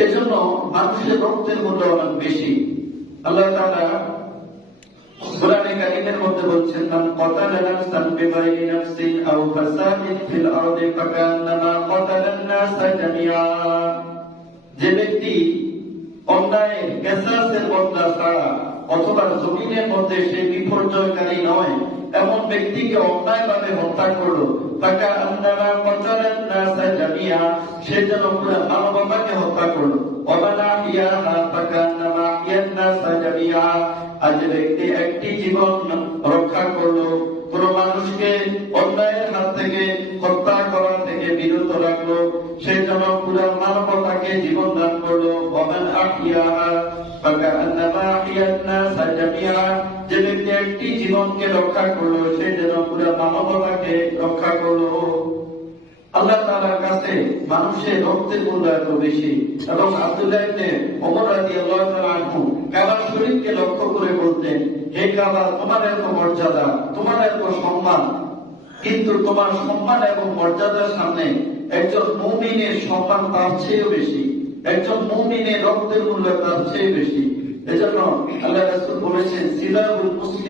এই জন্য মানুষের রক্তের মূল্য অনেক বেশি। আল্লাহ তাআলা কোরআনে কারীমের মধ্যে বলছেন, মান ক্বাতালা নাফসান বিগাইরি নাফসিন আও ফাসাদিন ফিল আরদি ফাকান্নামা ক্বাতালান নাসা জামিআ। যে ব্যক্তি অন্যায়ের কিসাসের বদলা ছাড়া অথবা জমিনের মধ্যে সে বিপর্যয়কারী নয় এমন ব্যক্তিকে অন্যায়ভাবে হত্যা করলো, ফাকান্নামা ক্বাতালান নাসা জামিআ, সে যেন পুরো মানবতাকে হত্যা করলো। ওয়ামান আহইয়াহা ফাকান্নামা আহইয়ান নাসা জামিআ, আর যে ব্যক্তি একটি জীবন রক্ষা করলো, কোন মানুষকে অন্যায়ের হাত থেকে হত্যা করা থেকে বিরত রাখলো, সে যেন পুরো মানবতাকে জীবন দান করলো। ওয়ামান আহইয়াহা ফাকান্নামা আহইয়ান নাসা জামিআ, যে ব্যক্তি একটি জীবনকে রক্ষা করলো, সে যেন পুরো মানবতাকে রক্ষা করলো। আল্লাহ তাআলার কাছে মানুষের রক্তের মূল্য এত বেশি। এবং আব্দুল্লাহ ইবনে ওমর রাদিয়াল্লাহু তাআলা আনহু কাবা শরীফকে লক্ষ্য করে বলতেন, হে কাবা, তোমার এত মর্যাদা, তোমার এত সম্মান, কিন্তু তোমার সম্মান এবং মর্যাদার সামনে একজন মুমিনের সম্মান তার চেয়েও বেশি, একজন মুমিনের রক্তের মূল্য তার চেয়ে বেশি। এজন্য আল্লাহ রাসূল বলেছেন, সিলাবুল মুসলিম